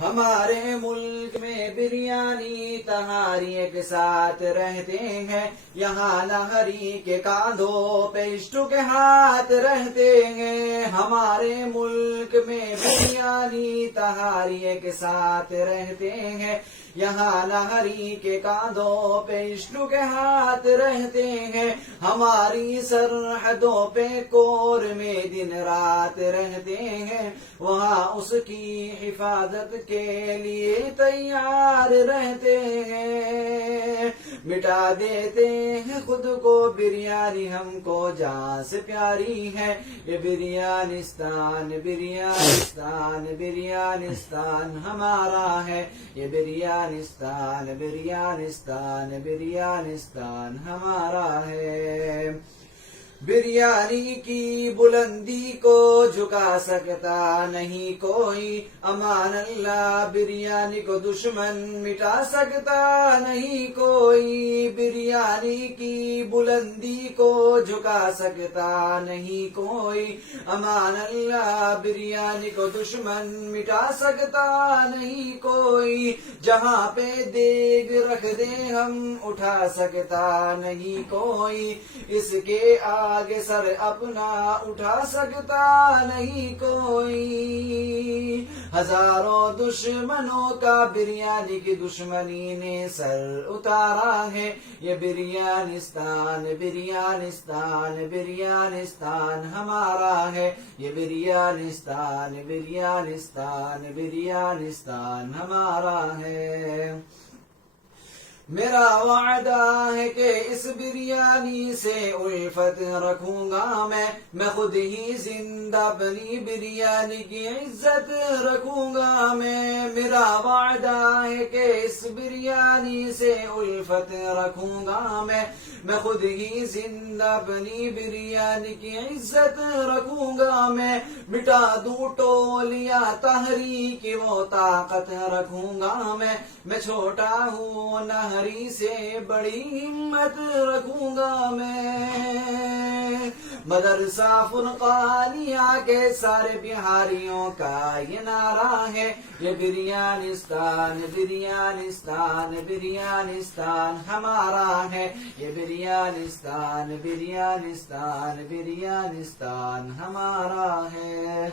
ہمارے ملک میں بریانی تہاری ایک ساتھ رہتے ہیں، یہاں نہری کے کاندھوں پہ عشق کے ہاتھ رہتے ہیں۔ ہمارے ملک میں بریانی تہاری ایک ساتھ رہتے ہیں، یہاں نہری کے کاندھوں پہ عشق کے ہاتھ رہتے ہیں۔ ہماری سرحدوں پہ کور میں دن رات رہتے ہیں، وہاں اس کی حفاظت کے لیے تیار رہتے ہیں۔ مٹا دیتے ہیں خود کو بریانی ہم کو جان سے پیاری ہے، یہ بریانستان بریانستان بریانستان ہمارا ہے، یہ بریانستان بریانستان بریانستان ہمارا ہے۔ بریانی کی بلندی کو جھکا سکتا نہیں کوئی، امان اللہ بریانی کو دشمن مٹا سکتا نہیں کوئی۔ بریانی کی بلندی کو جھکا سکتا نہیں کوئی، امان اللہ بریانی کو دشمن مٹا سکتا نہیں کوئی۔ جہاں پہ دیگ رکھ دے ہم اٹھا سکتا نہیں کوئی، اس کے آگے سر اپنا اٹھا سکتا نہیں کوئی۔ ہزاروں دشمنوں کا بریانی کی دشمنی نے سر اتارا ہے، یہ بریانستان بریانستان بریانستان ہمارا ہے، یہ بریانستان بریانستان بریانستان ہمارا ہے۔ میرا وعدہ ہے کہ اس بریانی سے الفت رکھوں گا میں خود ہی زندہ اپنی بریانی کی عزت رکھوں گا میں۔ میرا وعدہ ہے کہ اس بریانی سے الفت رکھوں گا میں خود ہی زندہ اپنی بریانی کی عزت رکھوں گا میں۔ مٹا دوں ٹولیاں تحریک کی وہ طاقت رکھوں گا میں چھوٹا ہوں نہری سے بڑی ہمت رکھوں گا میں۔ مدرسہ فرقانیہ کے سارے بہاریوں کا یہ نعرہ ہے، یہ بریانستان بریانستان بریانستان ہمارا ہے، یہ بریانستان بریانستان بریانستان ہمارا ہے۔